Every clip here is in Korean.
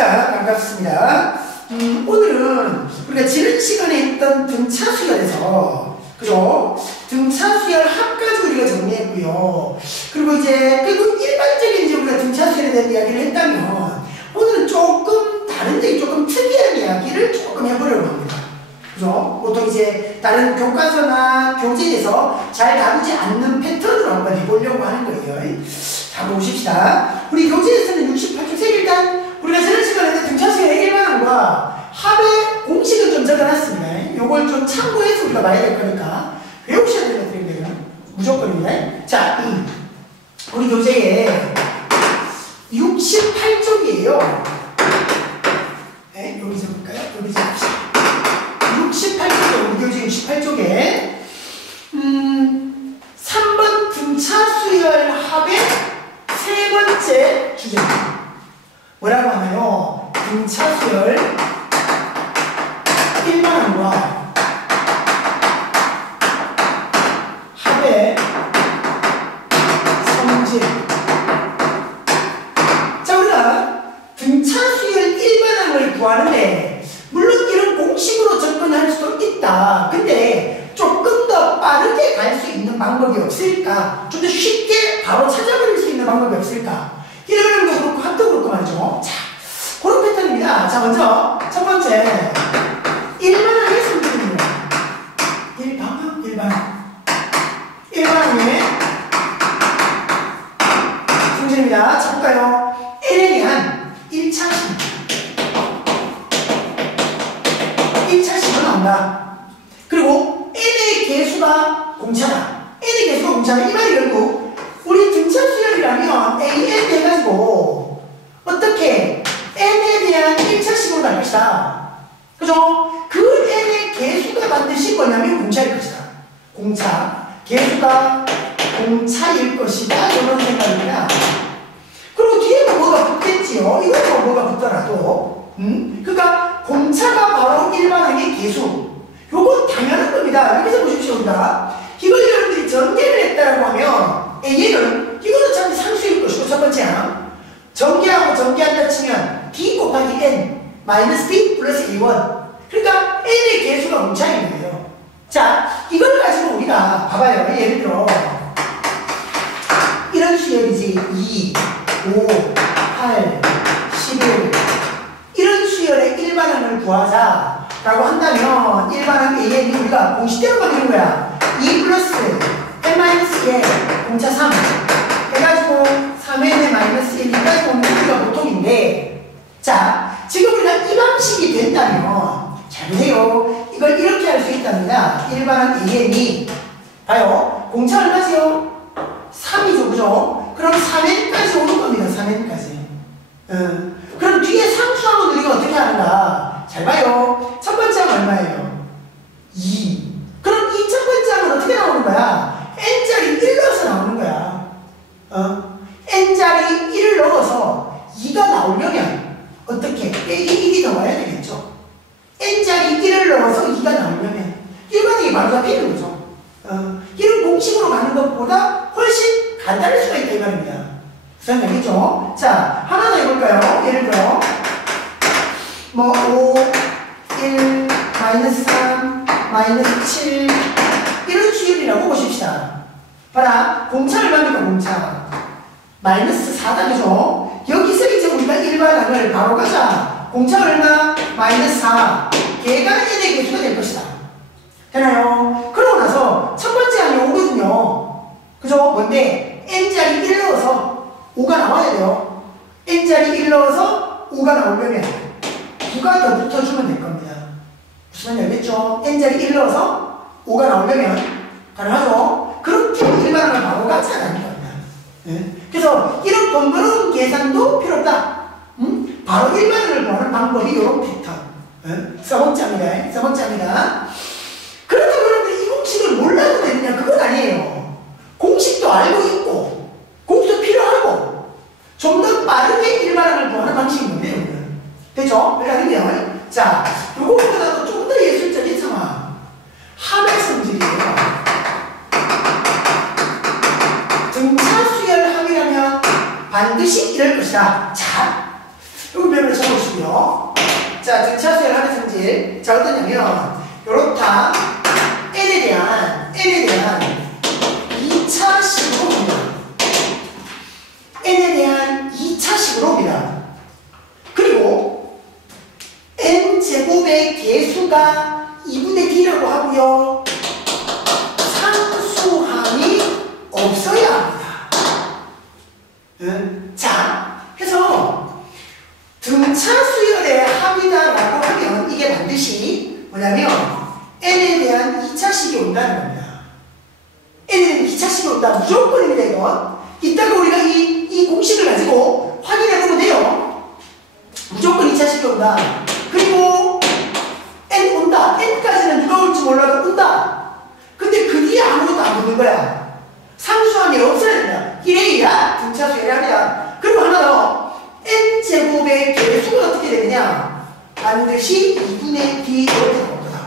자, 반갑습니다. 오늘은 우리가 지난 시간에 했던 등차 수열에서, 그죠? 등차 수열 합까지 우리가 정리했고요. 그리고 이제, 그리고 일반적인 이제 우리가 등차 수열에 대한 이야기를 했다면, 오늘은 조금 다른데 조금 특이한 이야기를 조금 해보려고 합니다. 그죠? 보통 이제 다른 교과서나 교재에서 잘 다루지 않는 패턴으로 한번 해보려고 하는 거예요. 자, 보십시다. 우리 교재에서는 68쪽 일단 우리가 지난 시간에 등차 수열의 일반항과 합의 공식을 좀 적어놨습니다. 요걸 좀 참고해서 우리가 봐야 될 거니까 외우셔야 될 것들인데요. 무조건입니다. 자, 우리 교재에 68쪽이에요. 네, 여기 적을까요? 여기 적읍시다. 68쪽에, 우리 교재 68쪽에 3번 등차 수열 합의 세 번째 주제입니다. 뭐라고 하나요? 등차 수열 일반항과 합의 성질. 자, 우리가 등차 수열 일반항을 구하는데 물론 이런 공식으로 접근할 수도 있다. 근데 조금 더 빠르게 갈 수 있는 방법이 없을까? 좀 더 쉽게 바로 찾아버릴 수 있는 방법이 없을까? 일반항도 그렇고 합도 그렇고 말이죠. 자, 그런 패턴입니다. 자, 먼저 첫 번째 일반항의 성질입니다. 일반항의 성질입니다. 자, 볼까요? n에 대한 1차식은 나온다. 그리고 n의 개수가 공차다. n의 개수가 공차다. 이 말이 결국 우리 등차 수열이라면 an 해가지고 어떻게 n에 대한 1차식으로 갈 것이다. 그죠? 그 n의 개수가 반드시 뭐냐면 공차일 것이다. 공차. 개수가 공차일 것이다. 이런 생각입니다. 그리고 뒤에 뭐가 붙겠지요? 이것도 뭐가 붙더라도. 그러니까 공차가 바로 일반항의 개수. 요건 당연한 겁니다. 여기서 보십시오. 이걸 여러분들이 전개를 했다라고 하면 얘는 이거는 참 상수일 것이고 첫 번째 항. 전개하고 전개한다 치면 d 곱하기 n 마이너스 d 플러스 a1. 그러니까 n의 개수가 공차인 거예요. 자, 이걸 가지고 우리가 봐봐요. 예를 들어 이런 수열이지. 2, 5, 8, 11 이런 수열의 일반항을 구하자 라고 한다면 일반항 an이 우리가 공식대로 만드는 거야. 2 플러스 n 마이너스 1 공차 3 해가지고 3n의 마이너스 1 이까지 보면 우리가 보통인데, 자, 지금 우리가 이 방식이 된다면 잘 보세요. 이걸 이렇게 할 수 있답니다. 일반항 an이 봐요. 공차 얼마지요? 3이죠. 그죠? 그럼 3n까지 오는 겁니다. 3n까지. 그럼 뒤에 상수항은 우리가 어떻게 하는가? 잘 봐요. 첫 번째 항은 얼마예요? 2. 그럼 이 첫 번째 항은 어떻게 나오는 거야? n자리 1 넣어서 나오는 거야. n자리 1을 넣어서 2가 나오려면 어떻게? 1이 나와야 되겠죠? n자리 1을 넣어서 2가 나오려면 일반항이 바로 잡히는 거죠. 이런 공식으로 가는 것보다 훨씬 간단할 수가 있다 이 말입니다. 무슨 얘기죠? 자, 하나 더 해볼까요? 예를 들어 뭐 5, 1, 마이너스 3, 마이너스 7 이런 수열이라고 보십시다. 봐라, 공차 얼마입니까? 공차 마이너스 4다. 그죠? 여기서 이제 우리가 일반항을 바로 가자. 공차 얼마? 마이너스 4. 걔가 n의 개수가 될 것이다. 되나요? 그러고 나서 첫 번째 항이 5거든요. 그죠? 뭔데? n자리 1 넣어서 5가 나와야 돼요. n자리 1 넣어서 5가 나오려면 9가 더 붙어주면 될 겁니다. 무슨 말인지 알겠죠? n자리 1 넣어서 5가 나오려면 가능하죠? 그렇게 일반항을 바로 같이 하는 겁니다. 그래서 이런 번거로운 계산도 필요 없다. 바로 일반항을 구하는 방법이 이런 패턴. 써먹자입니다. 써먹자입니다. 그렇다고 여러분들 이 공식을 몰라도 되느냐? 그건 아니에요. 공식도 알고 있고 공식도 필요하고 좀 더 빠르게 일반항을 구하는 방식인 건데요. 되죠? 그러면 자, 요거보다도 좀 더 예술적인 상황. 합의 성질이에요. 등차 수열 합이라면 반드시 이럴 것이다. 자, 여기 보면 적어주시고요. 자, 등차수열 합의 성질. 자, 어떠냐면, 요렇다. n에 대한 2차 식으로입니다. n에 대한 2차 식으로입니다. 그리고 n제곱의 개수가 2분의 d라고 하고요. 상수항이 없어야 합니다. 자, 해서 등차수열의 합이다라고 하면 이게 반드시 뭐냐면 n에 대한 2차식이 온다는 겁니다. n에 대한 2차식이 온다. 무조건입니다, 이건. 이따가 우리가 이 공식을 가지고 확인해보면 돼요. 무조건 2차식이 온다. 그리고 n 온다. n까지는 누가 올지 몰라도 온다. 근데 그 뒤에 아무것도 안 붙는 거야. 상수항이 없어야 된다. 1A야. 등차수열의 합이다. 그리고 하나 더. n제곱의 개수가 어떻게 되느냐? 반드시 2분의 d 이렇게 나옵니다.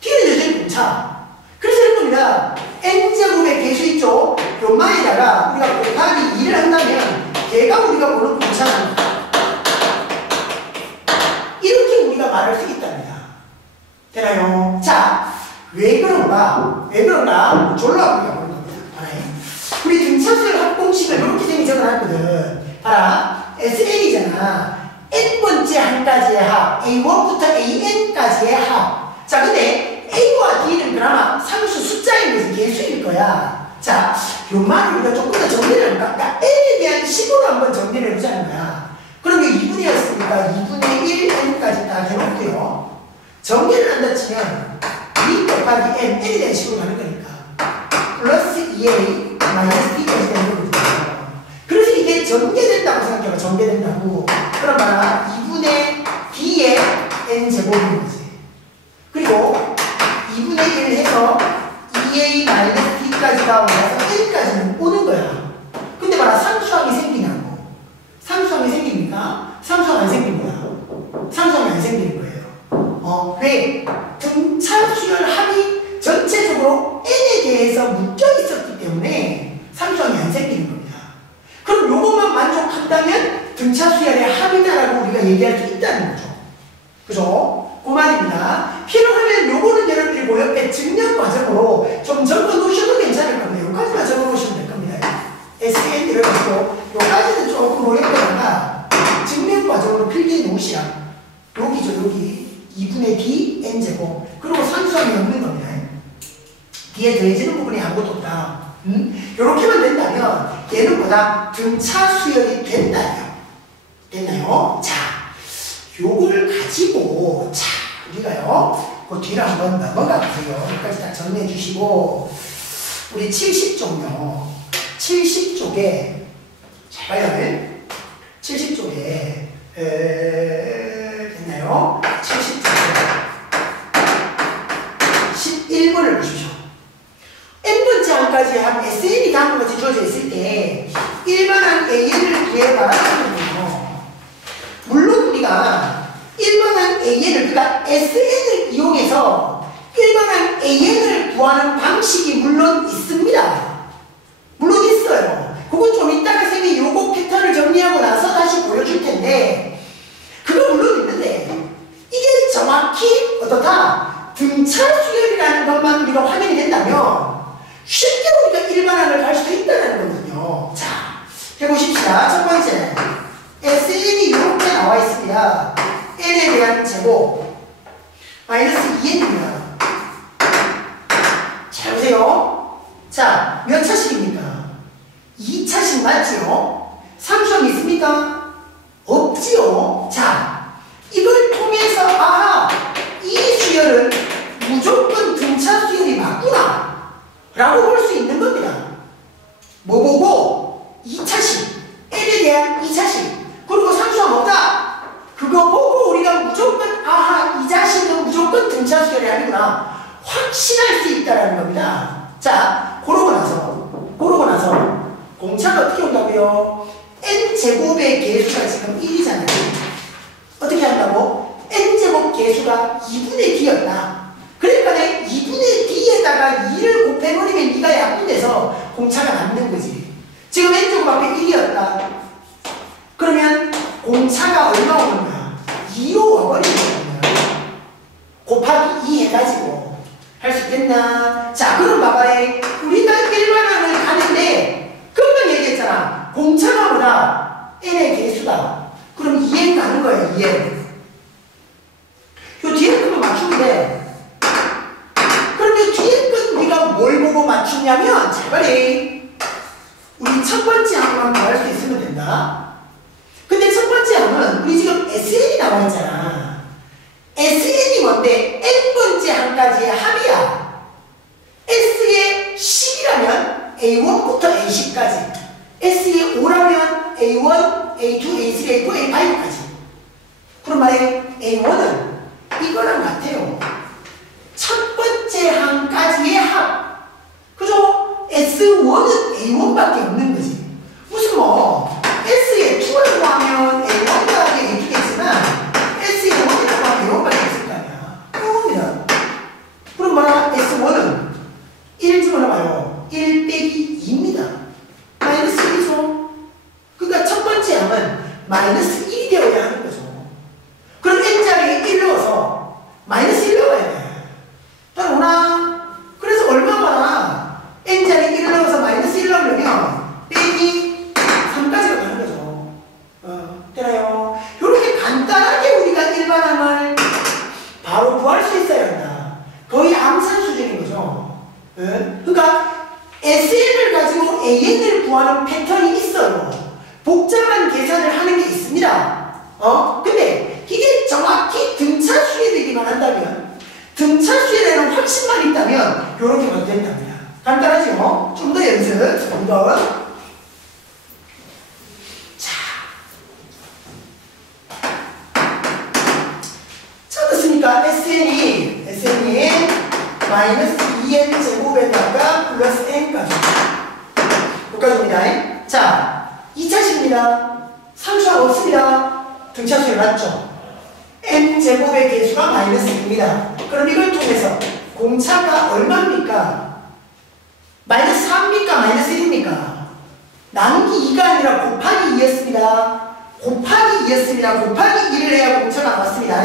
d는 여전히 공차. 그래서 이런 겁니다. n제곱의 개수 있죠? 요만에다가 우리가 곱하기 2를 한다면 얘가 우리가 보는 공차입니다. 이렇게 우리가 말할 수 있답니다. 되나요? 자, 왜 그런가? 졸라 우리가 보는 겁니다. 우리 등차수열 합공식을 이렇게 생긴 적어놨거든. 봐라. SN이잖아. n번째 한 가지의 합. A1부터 AN까지의 합. 자, 근데 A와 D는 그나마 상수 숫자인 것이 개수일 거야. 자, 요 말을 우리가 조금 더 정리를 해볼까? 그러니까 n에 대한 식으로 한번 정리를 해보자는 거야. 그럼 이게 2분이었으니까 2분의 1n까지 딱 해놓고요. 정리를 한다 치면 2 곱하기 n에 대한 식으로 가는 거니까 플러스 2a 마이너스 d까지 되는 거거든요. 그래서 이게 전개된다고 생각해봐. 전개된다고. 그럼 봐라. 2분의 d의 n제곱인 거지. 그리고 2분의 1 해서 2a 마이너스 d까지가 와서 n까지는 오는 거야. 근데 봐라. 상수항이 생기냐고. 상수항이 생깁니까? 상수항 안 생긴 거야. 상수항이 안 생기는 거예요. 왜? 등차수열 합이 전체적으로 n에 대해서 묶여 있었기 때문에 상수항이 안 생기는 겁니다. 그럼 요것만 만족한다면 등차수열의 합이다라고 우리가 얘기할 수 있다는 거죠. 그죠? 그 말입니다. 필요하면 요거는 여러분들이 뭐 옆에 증명 과정으로 좀 적어 놓으셔도 괜찮을 겁니다. 요까지만 적어 놓으시면 될 겁니다. SN을 가지고 요까지는 조금 뭐 옆에다가 증명 과정으로 필기해 놓으시라. 여기죠, 여기. 2분의 D n제곱. 그리고 상수항이 없는 겁니다. 뒤에 더해지는 부분이 아무것도 없다. 요렇게만 된다면 얘는 보다 등차 수열이 된다요. 됐나요? 자, 요걸 가지고 자, 우리가요. 그 뒤로 한번 넘어가 보세요. 여기까지 다 정리해 주시고 우리 70쪽요. 70쪽에 잘 봐요. 70쪽에 됐나요? 70쪽에 11번을 보십시오. n번째 항까지 한 SN이 다음과 같이 주어져 있을 때 일반항 AN을 구해봐라 하거든요. 물론 우리가 일반항 AN을 그러니까 SN을 이용해서 일반항 AN을 구하는 방식이 물론 있습니다. 물론 있어요. 그건 좀 이따가 선생님이 요거 패턴을 정리하고 나서 다시 보여줄 텐데 그거 물론 있는데 이게 정확히 어떻다? 등차 수열이라는 것만 우리가 확인이 된다면 쉽게 우리가 일반항을 갈 수도 있다는 거거든요. 자, 해보십시다. 첫 번째, SN이 이렇게 나와 있습니다. n에 대한 제곱 마이너스 2n입니다. 잘 보세요. 자, 몇 차식입니까? 2차식 맞지요? 상수항이 있습니까? 없지요. 자, 이걸 통해서 아하, 이 수열은 무조건 등차 수열이 맞구나 라고 볼 수 있는 겁니다. 뭐 보고? 2차식. n에 대한 2차식. 그리고 상수항 없다. 그거 보고 우리가 무조건 아하, 이 자식은 무조건 등차 수열이 아니구나 확신할 수 있다는 겁니다. 자, 그러고 나서 공차가 어떻게 온다고요? n제곱의 개수가 지금 1이잖아요. 어떻게 한다고? n제곱 개수가 2분의 d였다. 그러니까 내 2분의 d에다가 2를 곱해버리면 2가 약분돼서 공차가 남는 거지. 지금 n제곱 앞에 1이었다. 그러면 공차가 얼마 오는 거야? 뭐다? n의 개수다. 그럼 2n 가는 거야, 2n. 요 뒤에 것만 맞추면 돼. 그럼 요 뒤에 건 우리가 뭘 보고 맞추냐면, 잘 봐리. 우리 첫 번째 항만 구할 수 있으면 된다. 근데 첫 번째 항은 우리 지금 SN이 나와 있잖아. SN이 뭔데? n번째 항까지의 합이야. S의 10이라면 A1부터 A10까지. S의 5라면 A1, A2, A3, A4, A5까지. 그럼 말해 A1은 이거랑 같아요. 첫 번째 항까지의 합. 그죠? S1은 A1밖에 없는 거지. 무슨 뭐 S에 2라고 하면 A1 더하기 A2겠지만 S에 1이라고 하면 A1밖에 없을 거 아니야. 이겁니다. 그럼 뭐라? S1은 1 집어넣어봐요. 1 빼기 2입니다. 마이너스 1이죠. 그러니까 첫 번째 항은 마이너스 1이 되어야 하는 거죠. 그럼 n자리에 1 넣어서 마이너스 1 넣어야 돼. 따라오나? 그래서 얼마 많아? n자리에 1 넣어서 마이너스 1 넣으려면 빼기 3까지가 가는 거죠. 되나요? 이렇게 간단하게 우리가 일반항을 바로 구할 수 있어야 한다. 거의 암산 수준인 거죠. 그러니까 SN을 가지고 AN을 구하는 패턴이 있어요. 복잡한 계산을 하는 게 있습니다. 근데 이게 정확히 등차수에 되기만 한다면, 등차수에 대한 확신만 있다면 이렇게 가도 된답니다. 간단하죠? 좀 더 연습, 좀 더. 자, 어떻습니까? SN이 마이너스 2n 제곱에다가 플러스 n까지. 여기까지입니다. 자, 2차식입니다. 상수항 없습니다. 등차수에 맞죠? n 제곱의 개수가 마이너스 2입니다. 그럼 이걸 통해서 공차가 얼마입니까? 마이너스 3입니까? 마이너스 1입니까? 나누기 2가 아니라 곱하기 2였습니다. 곱하기 2였습니다. 곱하기 2를 해야 공차가 나왔습니다.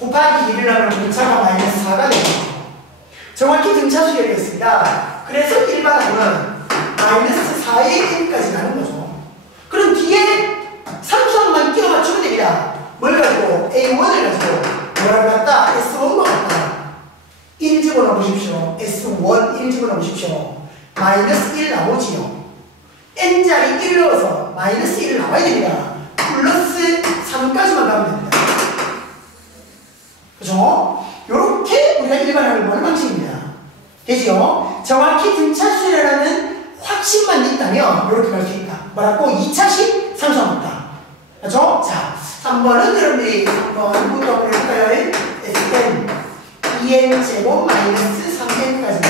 곱하기 2를 하면 공차가 마이너스 4가 됩니다. 정확히 등차수 열렸습니다. 그래서 일반항은 마이너스 4의 n까지 가는 거죠. 그럼 뒤에 상수항만 끼워 맞추면 됩니다. 뭘 가지고? A1을 가지고 뭐라고 갖다? S1만 갖다 1 집어넣어 보십시오. S1 1 집어넣어 보십시오. 마이너스 1 나오지요. n자리 1 넣어서 마이너스 1 나와야 됩니다. 플러스 3까지만 가면 됩니다. 그죠? 요렇게 우리가 일반항을 보는 방식입니다. 되지요? 정확히 등차수라는 확신만 있다면 이렇게 갈 수 있다. 뭐라고? 2차식 상수항이다. 그죠? 자, 3번은 여러분들이 3번부터 볼까요? Sn 2n 제곱 마이너스 3n까지.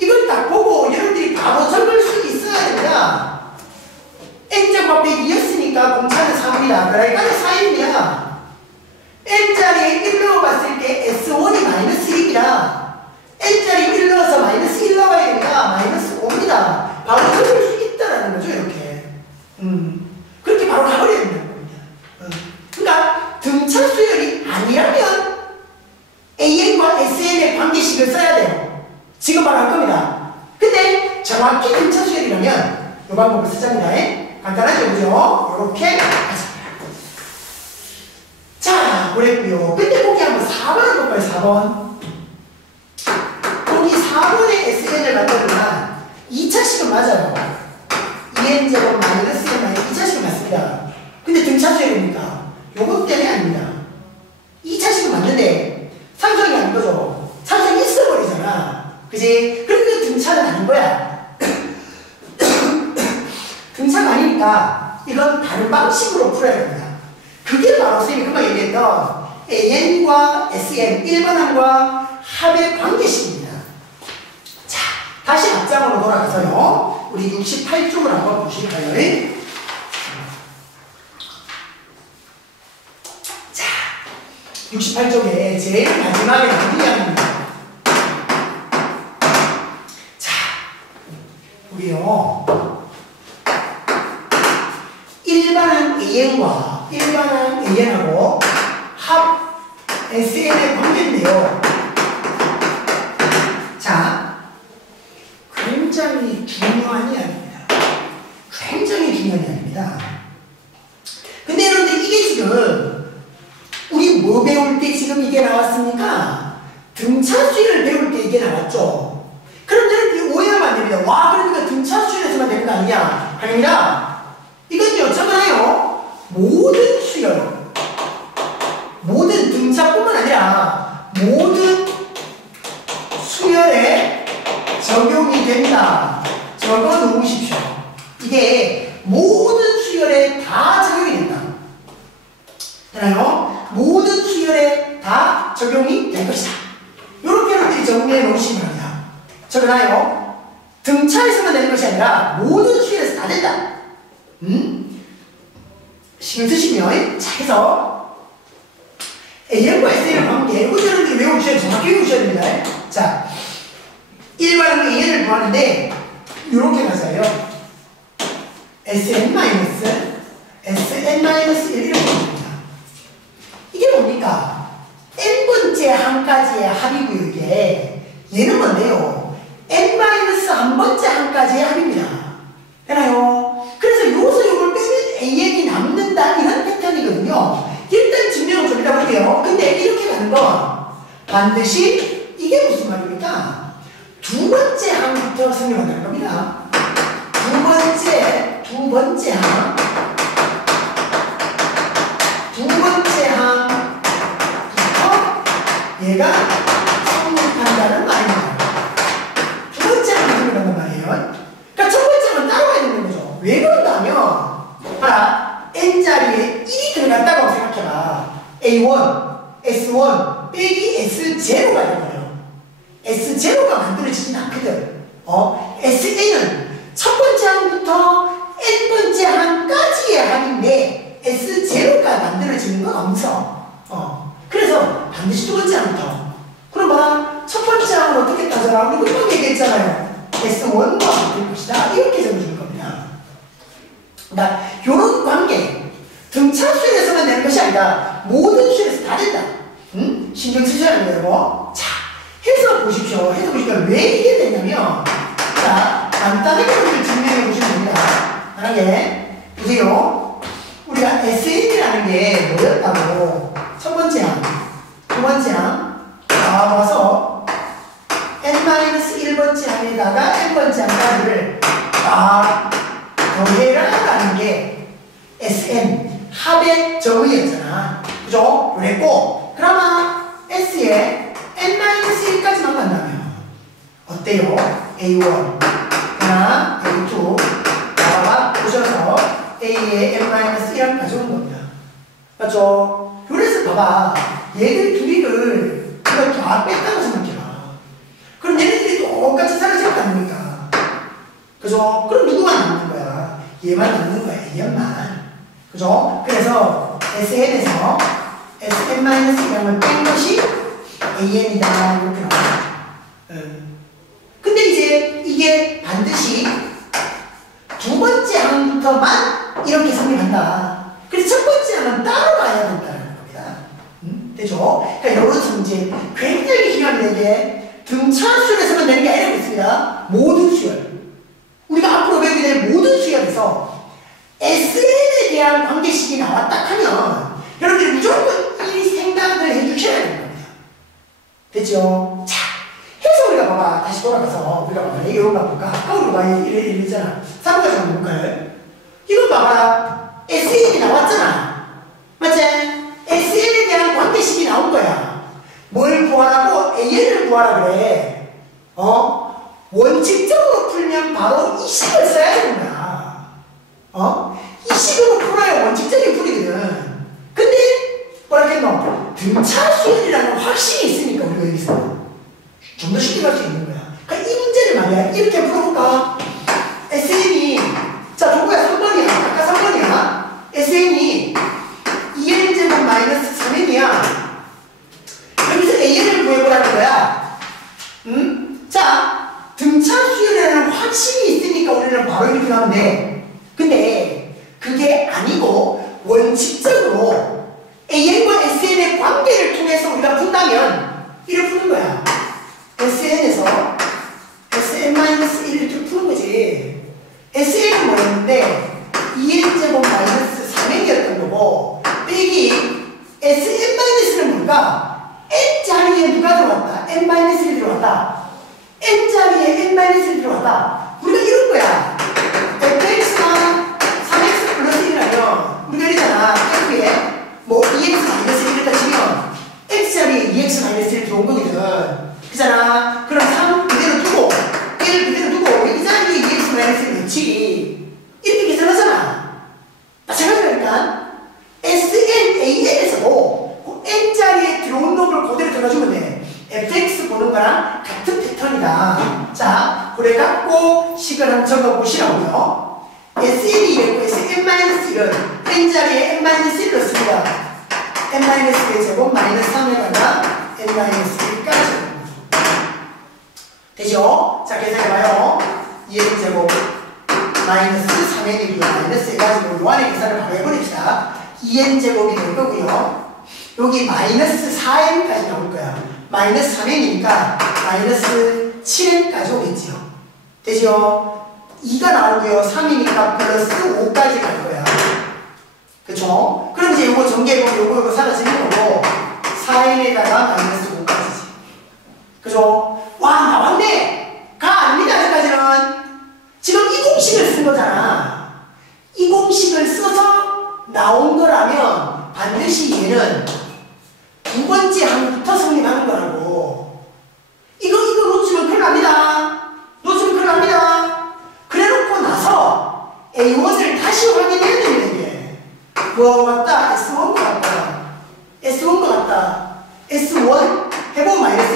이걸 딱 보고 여러분들이 바로 적을 수 있어야 됩니다. n제곱 앞에 2였으니까 공차는 3입니다. 그러니까 4입니다. n자리에 1 넣어봤을 때 S1이 마이너스 1입니다. n자리에 1 넣어서 마이너스 1 나와야 됩니다. 마이너스 5입니다. 바로 적을 수 있다라는 거죠, 이렇게. 그렇게 바로 가버려야 된다는 겁니다. 그러니까 등차수열이 아니라면 AN과 SN의 관계식을 써야 돼요. 지금 바로 할 겁니다. 근데 정확히 등차수열이라면 이 방법을 쓰자입니다. 간단하죠, 그죠? 이렇게 하자. 자, 그랬고요. 근데 보기 한번 4번 해볼까요? 4번. 보기 4번의 SN을 만들면 2차식은 맞아요. 2n제곱 마이너스 1 마이너스 2차식은 맞습니다. 근데 등차수열입니까? 요것 때문에 아닙니다. 2차식은 맞는데 상수항이 아닌 거죠. 상수항이 있어버리잖아. 그지? 그러니까 등차는 아닌 거야. 등차가 아니니까 이건 다른 방식으로 풀어야 됩니다. 그게 바로 선생님이 금방 얘기했던 AN과 SN, 일반항과 합의 관계식입니다. 자, 다시 앞장으로 돌아가서요. 우리 68쪽을 한번 보실까요? 자, 68쪽에 제일 마지막에 나온 이야기입니다. 자, 우리요. 일반항 AN과 일반항 AN하고 합 SN의 관계인데요. 자, 굉장히 중요한 이야기입니다. 굉장히 중요한 자리입니다. 근데 여러분들 이게 지금 우리 뭐 배울 때 지금 이게 나왔습니까? 등차 수열을 배울 때 이게 나왔죠. 그럼 여러분들이 오해하면 안 됩니다. 와, 그러니까 등차 수열에서만 되는 거 아니냐? 아닙니다. 이건요, 적어놔요. 모든 수열, 모든 등차뿐만 아니라 모든 수열에 적용이 된다. 적어 놓으십시오. 이게 모든 수열에 다 적용이 된다. 되나요? 모든 수열에 다 적용이 될 것이다. 이렇게 여러분들이 정리해 놓으시기 바랍니다. 적어놔요. 등차에서만 되는 것이 아니라 모든 수열에서 다 된다. 신경 쓰시면 자, 해서 AN과 SN의 관계, 이거 여러분들이 외우셔야 정확히 외우셔야 됩니다. 자, 1과는 AN을 구하는데 이렇게 가서요. SN-SN-1 이렇게 됩니다. 이게 뭡니까? n번째 한까지의 합이고요. 이게 얘는 뭔데요? n-1번째 한까지의 합입니다. 되나요? 그래서 여기서 이걸 빼면 AN이 남는다 이런 패턴이거든요. 일단 증명을 좀 이따 볼게요. 근데 이렇게 가는 건 반드시 이게 무슨 말입니까? 두 번째 항부터 성립한다는 겁니다. 두 번째 항. 두 번째 항부터 얘가 성립한다는 말입니다. 두 번째 항이 성립한단 말이에요. 그러니까 첫 번째 항은 따로 해야 되는 거죠. 왜 그런다면, 봐라. n자리에 1이 들어갔다고 생각해봐. A1, S1 빼기 S0가 된 거예요. S0가 만들어지진 않거든. SN은 첫 번째 항부터 n번째 항까지의 항인데 S0가 만들어지는 건 없어. 그래서 반드시 두 번째 항부터. 그럼 봐라. 첫 번째 항을 어떻게 따져라? 우리 금방 얘기했잖아요. S1과 같을 것이다. 이렇게 적어주는 겁니다. 그러니까 요런 관계. 등차 수열에서만 되는 것이 아니라 모든 수열에서 다 된다. 신경 쓰셔야 돼요. 자, 해서 보십시오. 해서 보시면 왜 이게 되냐면, 자, 간단하게 우리를 증명해 보시면 됩니다. 만약에, 보세요. 우리가 SN이라는 게 뭐였다고? 첫 번째 항, 두 번째 항, 나와서 n-1번째 항에다가 n번째 항까지를 다 더해라라는 게 SN, 합의 정의였잖아. 그죠? 그랬고, 그러면 S에 n-1까지만 간다면 어때요? A1, 그냥 A2, 나와 보셔서 A에 n-1까지 오는 겁니다. 맞죠? 그래서 봐봐. 얘들 둘이를 이걸 다 뺐다고 생각해봐. 그럼 얘네들이 똑같이 사라질 거 아닙니까? 그죠? 그럼 누구만 남는 거야? 얘만 남는 거야. A만. 그죠? 그래서 SN에서 SN-1을 뺀 것이 AN이다. 이렇게 나와요. 근데 이제 이게 반드시 두 번째 항부터만 이렇게 성립한다. 그래서 첫 번째 항은 따로 가야 된다는 겁니다. 되죠? 그러니까 이런 문제 굉장히 중요합니다. 이게 등차 수열에서만 되는 게 아니라 있습니다. 모든 수열. 우리가 앞으로 배우게 될 모든 수열에서 SN에 대한 관계식이 나왔다 하면 여러분들이 무조건 이 생각을 해주셔야 되는 겁니다. 됐죠? 자, 해서 우리가 봐봐. 다시 돌아가서 우리가 봐봐. 이런 거 볼까? 아까 우리가 이랬잖아. 3번까지 한번 볼까요? 이건 봐봐라. SN이 나왔잖아. 맞지? SN에 대한 관계식이 나온 거야. 뭘 구하라고? AN을 구하라 그래. 원칙적으로 풀면 바로 이 식을 써야 되는 거야. 이 식으로 풀어야 원칙적인 풀이거든. 근데 뭐라 했노? 등차 수열이라는 확신이 있으니까 우리가 여기서 좀 더 쉽게 갈 수 있는 거야. 그러니까 이 문제를 말이야. 이렇게 풀어볼까? SN이 자, 저거야 3번이야. 아까 3번이야. SN이 2n제곱 마이너스 3n이야. 여기서 AN을 구해보라는 거야. 자, 등차 수열이라는 확신이 있으니까 우리는 바로 이렇게 가면 돼. 근데 그게 아니고 원칙적으로 AN과 SN의 관계를 통해서 우리가 푼다면 이렇게 푸는 거야. SN에서 SN-1 이렇게 푸는 거지. SN은 뭐였는데 2n 우리가 이랬잖아. F에 뭐 EX-1을 갖다 치면 X자리에 EX-1이 들어온 거거든. 그잖아. 그럼 3 그대로 두고 1 그대로 두고 이 자리에 EX-1을 넣지. 이렇게 계산하잖아. 마찬가지라니까. SNAN에서도 그 N자리에 들어온 놈을 그대로 들어주면 돼. fx 보는 거랑 같은 패턴이다. 자, 그래갖고 식을 한번 적어보시라고요. SN이 있고 SN-1은 N자리에 N-1을 넣습니다. N-1의 제곱 마이너스 3에다가 N-1까지. 되죠? 자, 계산해봐요. 2N 제곱 마이너스 3N이고요. 마이너스 해가지고 요 안에 계산을 바로 해버립시다. 2N 제곱이 될 거고요. 여기 마이너스 4N까지 나올 거야. 마이너스 3N이니까 마이너스 7N까지 오겠지요. 되죠? 2가 나오고요. 3이니까 플러스 5까지 갈 거야. 그쵸? 그럼 이제 요거 전개해보면 요거 사라지는 거고 4N에다가 마이너스 5까지지. 그죠? 와, 나왔네! 가 아닙니다, 아직까지는. 지금 이 공식을 쓴 거잖아. 이 공식을 써서 나온 거라면 반드시 얘는 두 번째 항부터 성립하는 거라고. 이거 놓치면 큰일 납니다. 놓치면 큰일 납니다. 그래 놓고 나서 A1을 다시 확인해야 되는 게 뭐 같다? S1 거 같다. S1 거 같다. S1 해보면 마이너스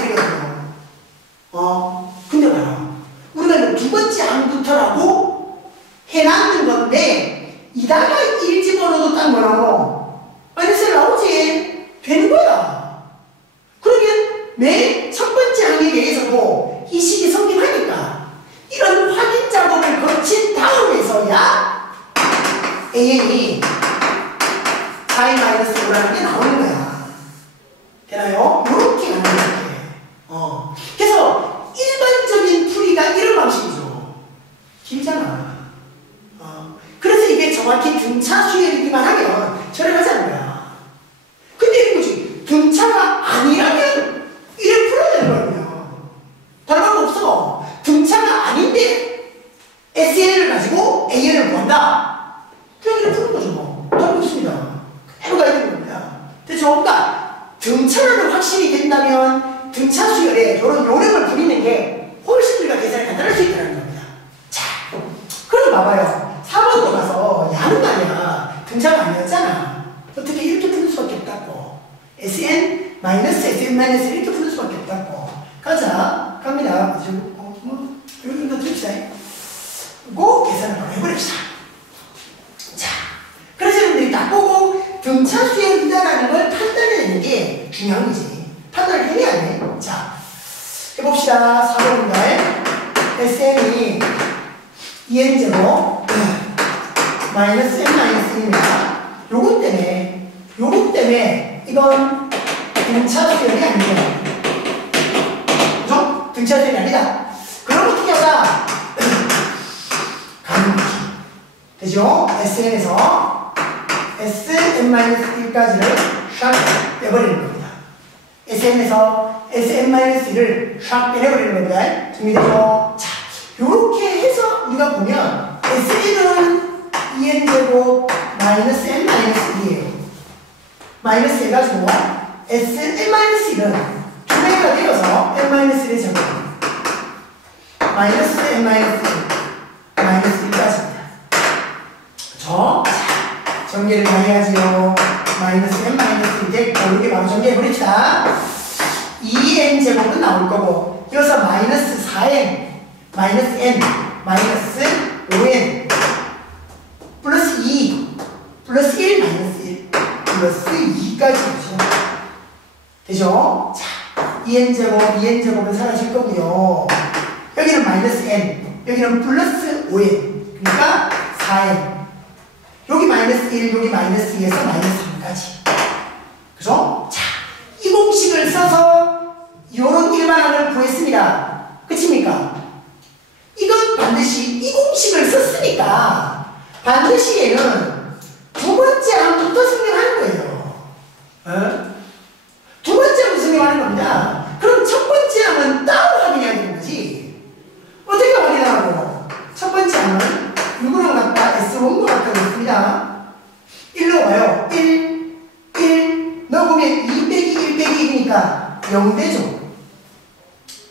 1이거든요. 근데 봐요. 우리가 두 번째 항부터라고 해놨는 건데 이다가 1 집어넣어도 딱 뭐라고? 마이너스 1 나오지. 되는 거야. 그러면 맨 첫 번째 항에 대해서도 이 식이 성립하니까 이런 확인 작업을 거친 다음에서야 AN이 4-5라는 게 나오는 거야. 되나요? 이렇게 가는 거야. 그래서 일반적인 풀이가 이런 방식이죠. 길잖아. 그래서 이게 정확히 등차 수열이기만 하면 절여하지 않는 거야. 근데 이런 거지. 등차가 아니라면 이래 풀어야 되는 거거든요. 다른 방법 없어. 등차가 아닌데 SN을 가지고 AN을 구한다. 그냥 이래 푸는 거죠. 뭐. 다른 거 없습니다. 그대로 가야 되는 겁니다. 됐죠? 그러니까 등차라는 확신이 된다면 등차 수열에 이런 요령을 부리는 게 훨씬 우리가 계산이 간단할 수 있다는 겁니다. 자, 그럼 봐봐요. 4번도 가서 야는 말이야. 등차가 아니었잖아. 어떻게 이렇게 푸는 수밖에 없다고. SN 마이너스 SN 마이너스 이렇게 푸는 수밖에 없다고. 가자. 갑니다. 여기 더 줍시다. 고 계산을 바로 해버립시다. 자, 그래서 여러분들이 딱 보고 등차 수열이다라는 걸 판단해내는 게 중요한 거지. 판단을 해내야 돼. 자, 해봅시다. 4번입니다. SN이 2n제곱 마이너스 n 마이너스 1입니다. 요것 때문에 이건 등차 수열이 아니죠. 그죠? 등차 수열이 아니다. 그럼 어떻게 하자? 가는 거지. 되죠? SN에서 Sn-1까지를 샥 빼버리는 겁니다. SN에서 Sn-1을 샥 빼버리는 겁니다. 준비되죠? 자, 요렇게 해서 우리가 보면 SN은 2n제곱 마이너스 n-1이에요. 마이너스 해가지고 Sn-1은 두 배가 되어서 n-1의 제곱 마이너스 n-1 마이너스 1까지입니다. 그쵸? 자, 전개를 다 해야지요. 마이너스 n-1 됐고 이렇게 바로 전개해버립시다. 2n제곱은 나올 거고 이어서 마이너스 4n 마이너스 n 마이너스 5n 플러스 2 플러스 1 마이너스 1 플러스 2까지 되죠? 자, 2n제곱 2n제곱은 사라질 거고요. 여기는 마이너스 n 여기는 플러스 5n 그러니까 4n 여기 마이너스 1 여기 마이너스 2에서 마이너스 3까지 그죠? 자, 이 공식을 써서 요런 일반항을 구했습니다. 그치입니까? 이건 반드시 이 공식을 썼으니까 반드시 얘는 두 번째 항부터 성립하는 거예요. 두 번째 항부터 성립하는 겁니다. 그럼 첫 번째 항은 따로 확인해야 되는 거지. 어떻게 확인하라고? 첫 번째 항은 누구랑 같다? S1과 같다고 했습니다. 1 된다? 0되죠.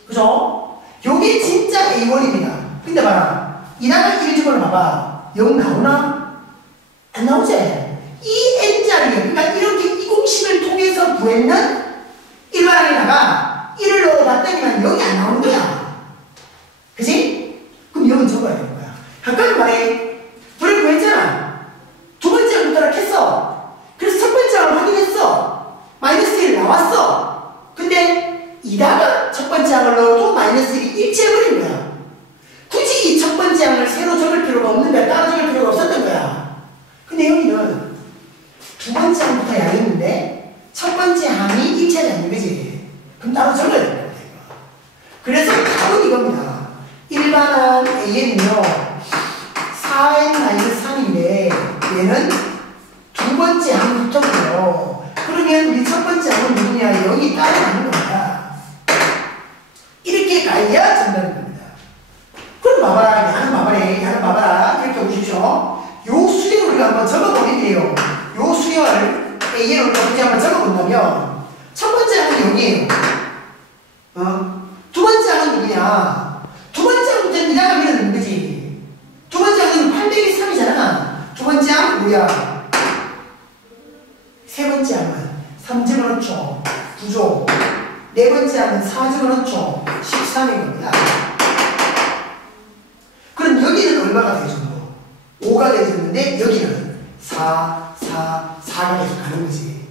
그죠? 요게 진짜 A1입니다. 근데 봐라. 이다가 1 집어넣어봐. 0 나오나? 안 나오지? 이 n자리, 그러니까 이렇게 이 공식을 통해서 구했는 일반항에다가 1을 넣어봤더니만 0이 안 나오는 거야. 그지? 그럼 0은 적어야 되는 거야. 잠깐만 말해. 불을 구했잖아. 두 번째 항부터 했어. 그래서 첫 번째 항을 확인했어. 마이너스 1 나왔어. 근데 이다가 첫 번째 항을 넣어도 마이너스 1이 일치해버린 거야. 굳이 이 첫 번째 항을 새로 적을 필요가 없는 거야. 따로 적을 필요가 없었던 거야. 근데 여기는 두 번째 항부터 양했는데 첫 번째 항이 일치하지 않는 거지. 그럼 따로 적어야 된다. 그래서 답은 이겁니다. 일반항 AN은요 4n-3인데 얘는 두 번째 항부터고요. 그러면 우리 첫 번째 항은 누구냐? 0이 따라가는 겁니다. 이렇게 가야 정답인 겁니다. 그럼 봐봐라. 야는 봐봐라. 이렇게 보십시오. 요 수열을 우리가 한번 적어보면 돼요. 요 수열 A에 우리가 굳이 한번 적어본다면 첫 번째 항은 0이에요. 두 번째 항은 누구냐? 두 번째 항부터는 이다가 밀어넣는 거지. 두 번째 항은 800이 3이잖아. 두 번째 항은 뭐야? 세 번째 항은 3 집어넣죠. 9조. 네 번째 항은 4 집어넣죠. 13인 겁니다. 그럼 여기는 얼마가 되어주는 거? 5가 되어주는데 여기는 4, 4가 계속 가는 거지.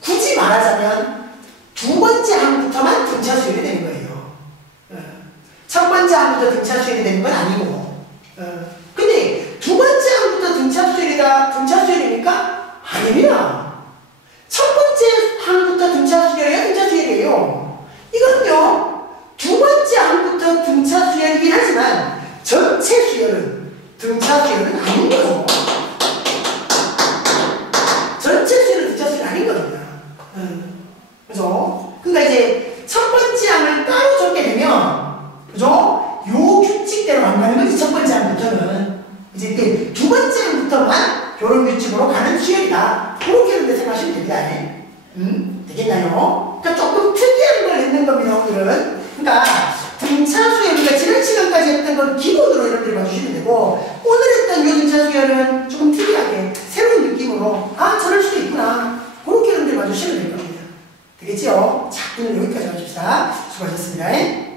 굳이 말하자면 두 번째 항부터만 등차 수열이 되는 거예요. 첫 번째 항부터 등차 수열이 되는 건 아니고. 근데 두 번째 항부터 등차 수열이니까 아닙니다. 첫 번째 항부터 등차 수열이에요? 등차 수열이에요? 이건요, 두 번째 항부터 등차 수열이긴 하지만 전체 수열은 등차 수열은 아닌 거죠. 전체 수열은 등차 수열이 아닌 겁니다. 그죠? 그러니까 이제 첫 번째 항을 따로 적게 되면, 그죠? 요 규칙대로 안 가는 거지, 첫 번째 항부터는. 이제 두 번째 항부터만 이런 규칙으로 가는 수열이다. 그렇게 생각하시면 됩니다. 되겠나요? 그러니까 조금 특이한 걸 했는 겁니다, 오늘은. 그러니까 등차 수열, 우리가 지난 시간까지 했던 건 기본으로 여러분들이 봐주시면 되고, 오늘 했던 이 등차 수열은 조금 특이하게 새로운 느낌으로 아, 저럴 수도 있구나. 그렇게 여러분들이 봐주시면 될 겁니다. 되겠지요? 자, 오늘 여기까지 마칩시다. 수고하셨습니다.